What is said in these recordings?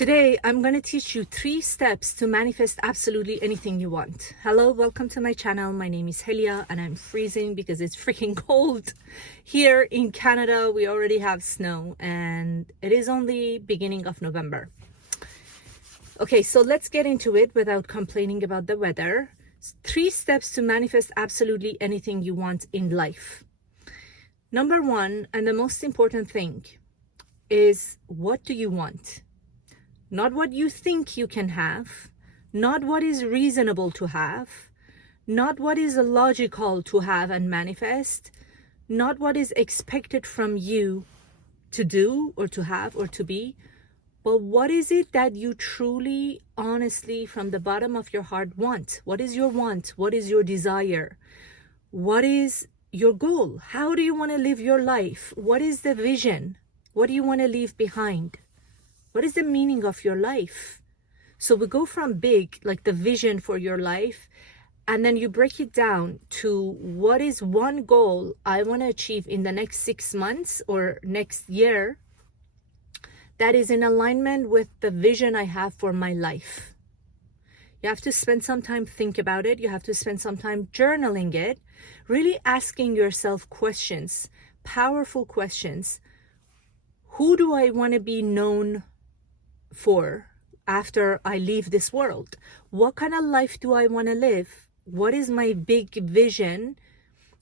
Today, I'm going to teach you 3 steps to manifest absolutely anything you want. Hello, welcome to my channel. My name is Helia and I'm freezing because it's freaking cold. Here in Canada, we already have snow and it is only beginning of November. Okay, so let's get into it without complaining about the weather. 3 steps to manifest absolutely anything you want in life. Number 1, and the most important thing, is what do you want? Not what you think you can have, not what is reasonable to have, not what is logical to have and manifest, not what is expected from you to do or to have or to be, but what is it that you truly, honestly, from the bottom of your heart want? What is your want? What is your desire? What is your goal? How do you want to live your life? What is the vision? What do you want to leave behind? What is the meaning of your life? So we go from big, like the vision for your life, and then you break it down to what is one goal I want to achieve in the next 6 months or next year that is in alignment with the vision I have for my life. You have to spend some time think about it. You have to spend some time journaling it, really asking yourself questions, powerful questions. Who do I want to be known for after I leave this world? What kind of life do I want to live? What is my big vision?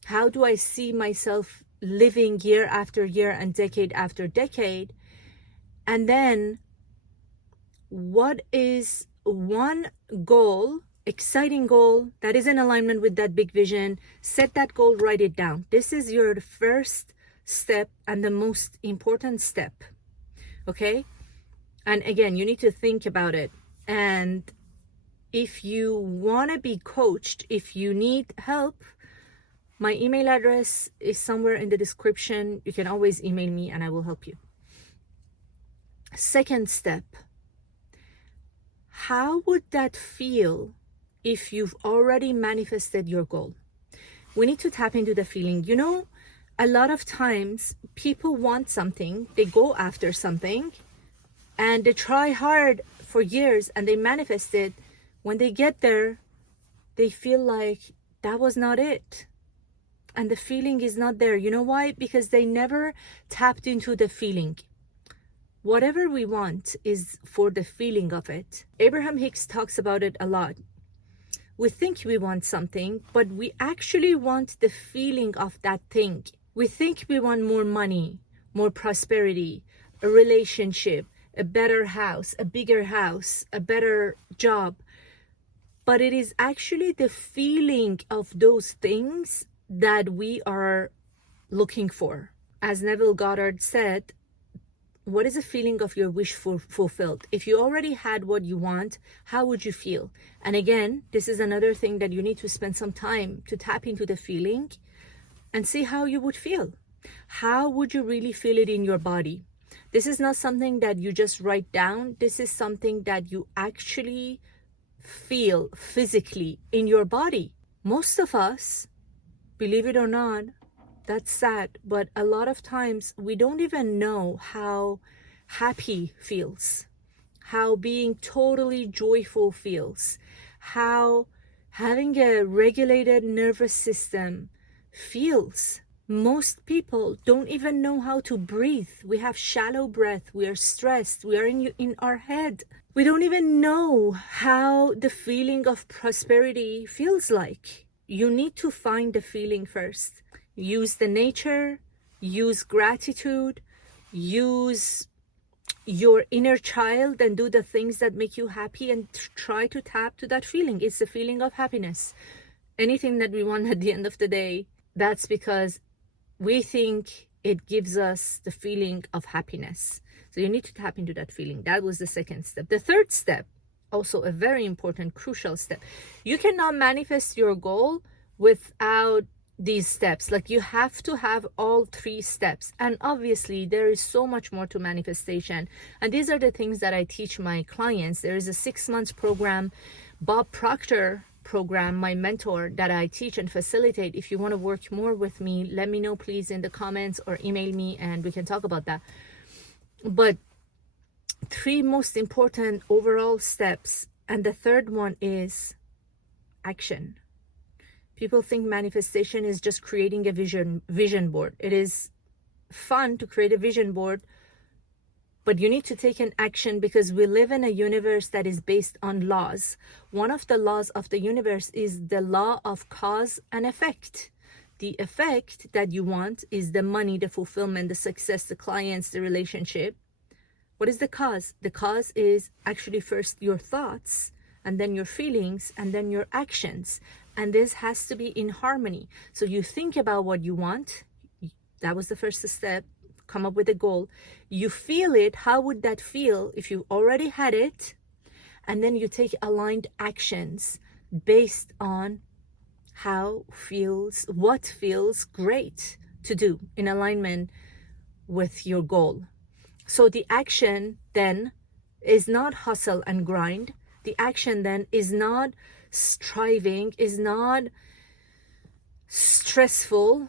How do I see myself living year after year and decade after decade? And then what is one goal, exciting goal that is in alignment with that big vision? Set that goal, write it down. This is your first step and the most important step. Okay? And again, you need to think about it. And if you want to be coached, if you need help, my email address is somewhere in the description. You can always email me and I will help you. Second step, how would that feel if you've already manifested your goal? We need to tap into the feeling. You know, a lot of times people want something, they go after something, and they try hard for years and they manifest it. When they get there, they feel like that was not it. And the feeling is not there. You know why? Because they never tapped into the feeling. Whatever we want is for the feeling of it. Abraham Hicks talks about it a lot. We think we want something, but we actually want the feeling of that thing. We think we want more money, more prosperity, a relationship, a better house, a bigger house, a better job. But it is actually the feeling of those things that we are looking for. As Neville Goddard said, what is the feeling of your wish fulfilled? If you already had what you want, how would you feel? And again, this is another thing that you need to spend some time to tap into the feeling and see how you would feel. How would you really feel it in your body? This is not something that you just write down. This is something that you actually feel physically in your body. Most of us, believe it or not, that's sad, but a lot of times we don't even know how happy feels, how being totally joyful feels, how having a regulated nervous system feels. Most people don't even know how to breathe. We have shallow breath. We are stressed. We are in our head. We don't even know how the feeling of prosperity feels like. You need to find the feeling first. Use the nature, use gratitude, use your inner child and do the things that make you happy and try to tap to that feeling. It's the feeling of happiness. Anything that we want at the end of the day, that's because we think it gives us the feeling of happiness. So you need to tap into that feeling. That was the second step. The third step, also a very important, crucial step. You cannot manifest your goal without these steps. Like, you have to have all 3 steps. And obviously there is so much more to manifestation. And these are the things that I teach my clients. There is a 6-month program, Bob Proctor program, my mentor, that I teach and facilitate. If you want to work more with me, let me know please in the comments or email me and we can talk about that. But Three most important overall steps. And the third one is action. People think manifestation is just creating a vision board. It is fun to create a vision board, but you need to take an action, because we live in a universe that is based on laws. One of the laws of the universe is the law of cause and effect. The effect that you want is the money, the fulfillment, the success, the clients, the relationship. What is the cause? The cause is actually first your thoughts, and then your feelings, and then your actions. And this has to be in harmony. So you think about what you want. That was the first step. Come up with a goal. You feel it. How would that feel if you already had it? And then you take aligned actions based on what feels great to do in alignment with your goal. So the action then is not hustle and grind. The action then is not striving, is not stressful.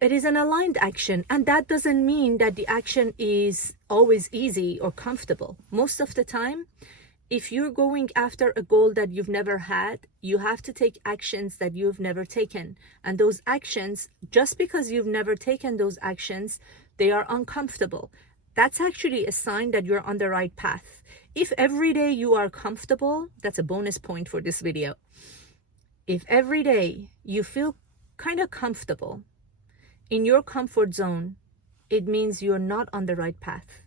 It is an aligned action. And that doesn't mean that the action is always easy or comfortable. Most of the time, if you're going after a goal that you've never had, you have to take actions that you've never taken. And those actions, just because you've never taken those actions, they are uncomfortable. That's actually a sign that you're on the right path. If every day you are comfortable, that's a bonus point for this video. If every day you feel kind of comfortable in your comfort zone, it means you're not on the right path.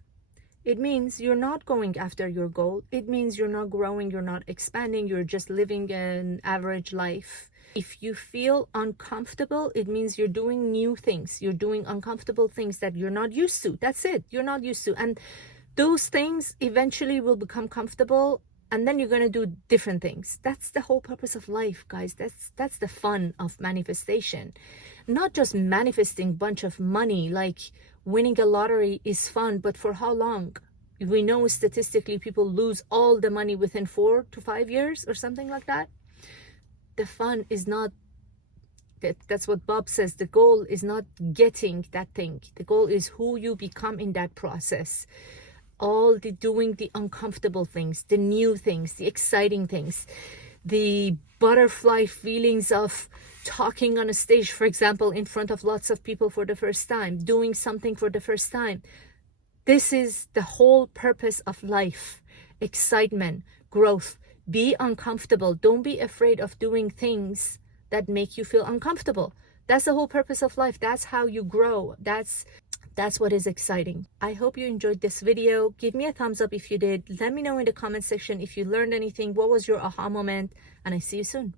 It means you're not going after your goal. It means you're not growing, you're not expanding, you're just living an average life. If you feel uncomfortable, it means you're doing new things. You're doing uncomfortable things that you're not used to. That's it. You're not used to. And those things eventually will become comfortable, and then you're going to do different things. That's the whole purpose of life, guys. That's the fun of manifestation. Not just manifesting a bunch of money, like winning a lottery is fun, but for how long? We know statistically people lose all the money within 4 to 5 years or something like that. The fun is not that. That's what Bob says. The goal is not getting that thing. The goal is who you become in that process. All the doing the uncomfortable things, the new things, the exciting things, the butterfly feelings of talking on a stage, for example, in front of lots of people for the first time, doing something for the first time. This is the whole purpose of life. Excitement, growth. Be uncomfortable. Don't be afraid of doing things that make you feel uncomfortable. That's the whole purpose of life. That's how you grow. That's what is exciting. I hope you enjoyed this video. Give me a thumbs up if you did. Let me know in the comment section if you learned anything. What was your aha moment? And I see you soon.